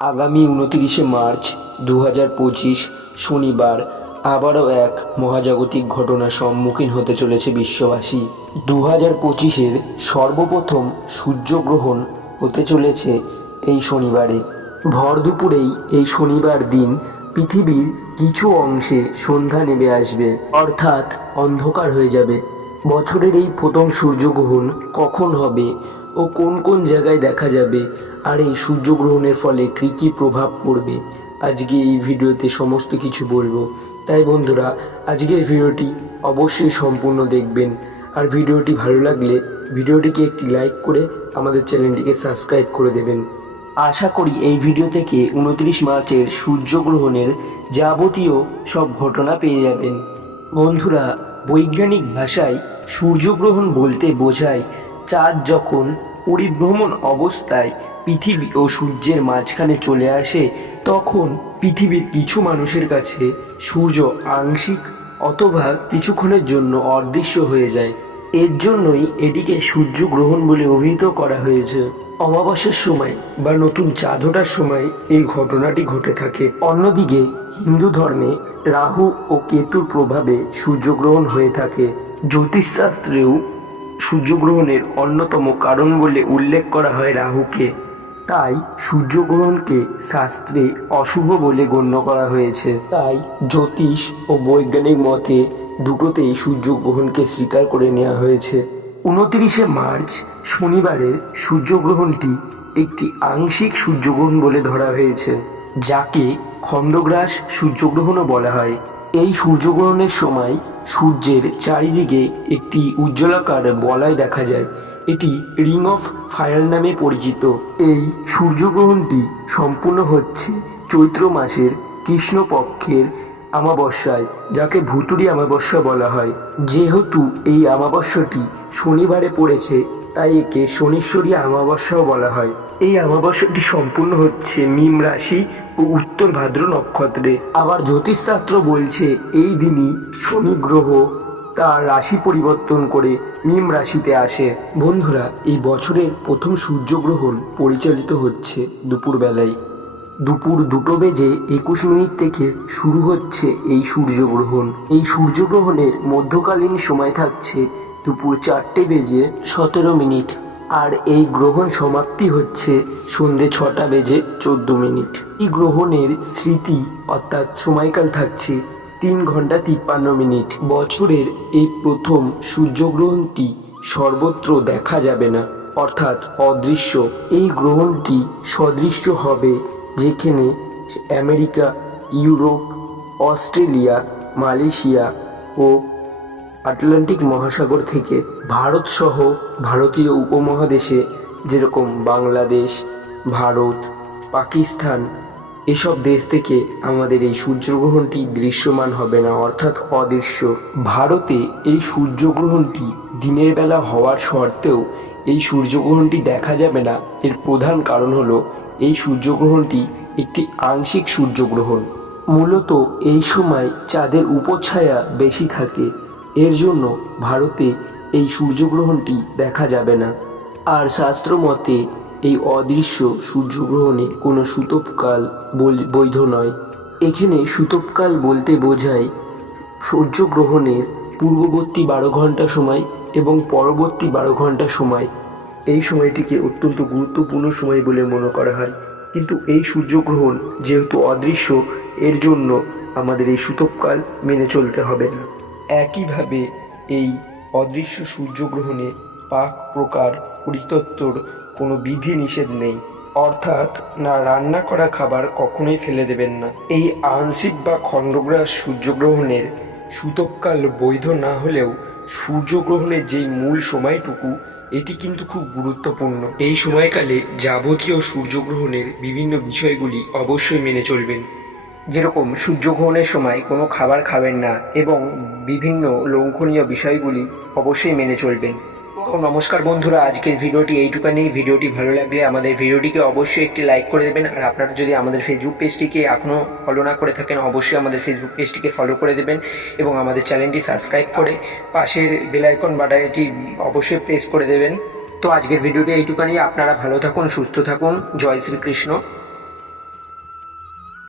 আগামী ২৯শে মার্চ ২০২৫ শনিবার আবারও এক মহাজাগতিক ঘটনার সম্মুখীন হতে চলেছে বিশ্ববাসী। ২০২৫-এর সর্বপ্রথম সূর্যগ্রহণ হতে চলেছে এই শনিবারে। ভর দুপুরেই এই শনিবার দিন পৃথিবীর কিছু অংশে সন্ধ্যা নেমে আসবে, অর্থাৎ অন্ধকার হয়ে যাবে। বছরের এই প্রথম সূর্যগ্রহণ কখন হবে ও কোন কোন জায়গায় দেখা যাবে, আর এই সূর্যগ্রহণের ফলে কী কী প্রভাব পড়বে, আজকে এই ভিডিওতে সমস্ত কিছু বলবো। তাই বন্ধুরা, আজকের ভিডিওটি অবশ্যই সম্পূর্ণ দেখবেন। আর ভিডিওটি ভালো লাগলে ভিডিওটিকে একটি লাইক করে আমাদের চ্যানেলটিকে সাবস্ক্রাইব করে দেবেন। আশা করি এই ভিডিও থেকে ২৯ মার্চের সূর্যগ্রহণের যাবতীয় সব ঘটনা পেয়ে যাবেন। বন্ধুরা, বৈজ্ঞানিক ভাষায় সূর্যগ্রহণ বলতে বোঝায় চাঁদ যখন পরিভ্রমণ অবস্থায় পৃথিবী ও সূর্যের মাঝখানে চলে আসে, তখন পৃথিবীর কিছু মানুষের কাছে সূর্য আংশিক অথবা কিছুক্ষণের জন্য অদৃশ্য হয়ে যায়। এর জন্যই এটিকে সূর্যগ্রহণ বলে অভিহিত করা হয়েছে। অমাবস্যার সময় বা নতুন চাঁদ ওঠার সময় এই ঘটনাটি ঘটে থাকে। অন্যদিকে হিন্দু ধর্মে রাহু ও কেতুর প্রভাবে সূর্যগ্রহণ হয়ে থাকে। জ্যোতিষশাস্ত্রেও সূর্যগ্রহণের অন্যতম কারণ বলে উল্লেখ করা হয় রাহুকে। তাই সূর্যগ্রহণকে শাস্ত্রে অশুভ বলে গণ্য করা হয়েছে। তাই জ্যোতিষ ও বৈজ্ঞানিক মতে দুটোতেই সূর্যগ্রহণকে স্বীকার করে নেওয়া হয়েছে। ২৯শে মার্চ শনিবারের সূর্যগ্রহণটি একটি আংশিক সূর্যগ্রহণ বলে ধরা হয়েছে, যাকে খণ্ডগ্রাস সূর্যগ্রহণও বলা হয়। এই সূর্যগ্রহণের সময় সূর্যের চারিদিকে একটি উজ্জ্বলাকার বলয় দেখা যায়। এটি রিং অফ ফায়ার নামে পরিচিত। এই সূর্যগ্রহণটি সম্পূর্ণ হচ্ছে চৈত্র মাসের কৃষ্ণপক্ষের অমাবস্যায়, যাকে ভুতুড়ি অমাবস্যা বলা হয়। যেহেতু এই অমাবস্যাটি শনিবারে পড়েছে, তাই একে শনিশ্বরী অমাবস্যাও বলা হয়। এই অমাবস্যাটি সম্পূর্ণ হচ্ছে মীন রাশি ও উত্তর ভাদ্র নক্ষত্রে। আবার জ্যোতিষশাস্ত্র বলছে এই দিনই শনি গ্রহ তার রাশি পরিবর্তন করে মীন রাশিতে আসে। বন্ধুরা, এই বছরের প্রথম সূর্যগ্রহণ পরিচালিত হচ্ছে দুপুরবেলায়। দুপুর 2:21 থেকে শুরু হচ্ছে এই সূর্যগ্রহণ। এই সূর্যগ্রহণের মধ্যকালীন সময় থাকছে দুপুর 4:17। আর এই গ্রহণ সমাপ্তি হচ্ছে সন্ধে 6:14। এই গ্রহণের স্মৃতি অর্থাৎ সময়কাল থাকছে 3 ঘন্টা 53 মিনিট। বছরের এই প্রথম সূর্যগ্রহণটি সর্বত্র দেখা যাবে না, অর্থাৎ অদৃশ্য। এই গ্রহণটি সদৃশ্য হবে যেখানে আমেরিকা, ইউরোপ, অস্ট্রেলিয়া, মালয়েশিয়া ও আটলান্টিক মহাসাগর থেকে ভারতসহ ভারতীয় উপমহাদেশে যেরকম বাংলাদেশ, ভারত, পাকিস্তান এসব দেশ থেকে আমাদের এই সূর্যগ্রহণটি দৃশ্যমান হবে না, অর্থাৎ অদৃশ্য। ভারতে এই সূর্যগ্রহণটি দিনের বেলা হওয়ার সত্ত্বেও এই সূর্যগ্রহণটি দেখা যাবে না। এর প্রধান কারণ হলো এই সূর্যগ্রহণটি একটি আংশিক সূর্যগ্রহণ। মূলত এই সময় চাঁদের উপছায়া বেশি থাকে, এর জন্য ভারতে এই সূর্যগ্রহণটি দেখা যাবে না। আর শাস্ত্র মতে এই অদৃশ্য সূর্যগ্রহণে কোনো সূতবকাল বৈধ নয়। এখানে সূতবকাল বলতে বোঝায় সূর্যগ্রহণের পূর্ববর্তী 12 ঘন্টা সময় এবং পরবর্তী 12 ঘন্টা সময়। এই সময়টিকে অত্যন্ত গুরুত্বপূর্ণ সময় বলে মনে করা হয়। কিন্তু এই সূর্যগ্রহণ যেহেতু অদৃশ্য, এর জন্য আমাদের এই সূতবকাল মেনে চলতে হবে না। একইভাবে এই অদৃশ্য সূর্যগ্রহণে পাক প্রকার পরিতত্ত্বর কোনো বিধি নিষেধ নেই, অর্থাৎ না রান্না করা খাবার কখনোই ফেলে দেবেন না। এই আংশিক বা খণ্ডগ্রাস সূর্যগ্রহণের সূতবকাল বৈধ না হলেও সূর্যগ্রহণের যেই মূল সময়টুকু, এটি কিন্তু খুব গুরুত্বপূর্ণ। এই সময়কালে যাবতীয় সূর্যগ্রহণের বিভিন্ন বিষয়গুলি অবশ্যই মেনে চলবেন। যেরকম সূর্যগ্রহণের সময় কোনো খাবার খাবেন না এবং বিভিন্ন লঙ্ঘনীয় বিষয়গুলি অবশ্যই মেনে চলবেন। তো নমস্কার বন্ধুরা, আজকের ভিডিওটি এইটুখানি। ভিডিওটি ভালো লাগলে আমাদের ভিডিওটিকে অবশ্যই একটি লাইক করে দেবেন। আর আপনারা যদি আমাদের ফেসবুক পেজটিকে এখনও ফলো না করে থাকেন, অবশ্যই আমাদের ফেসবুক পেজটিকে ফলো করে দেবেন এবং আমাদের চ্যানেলটি সাবস্ক্রাইব করে পাশের বেল আইকন বাটনটি অবশ্যই প্রেস করে দেবেন। তো আজকের ভিডিওটি এইটুখানি। আপনারা ভালো থাকুন, সুস্থ থাকুন। জয় শ্রীকৃষ্ণ।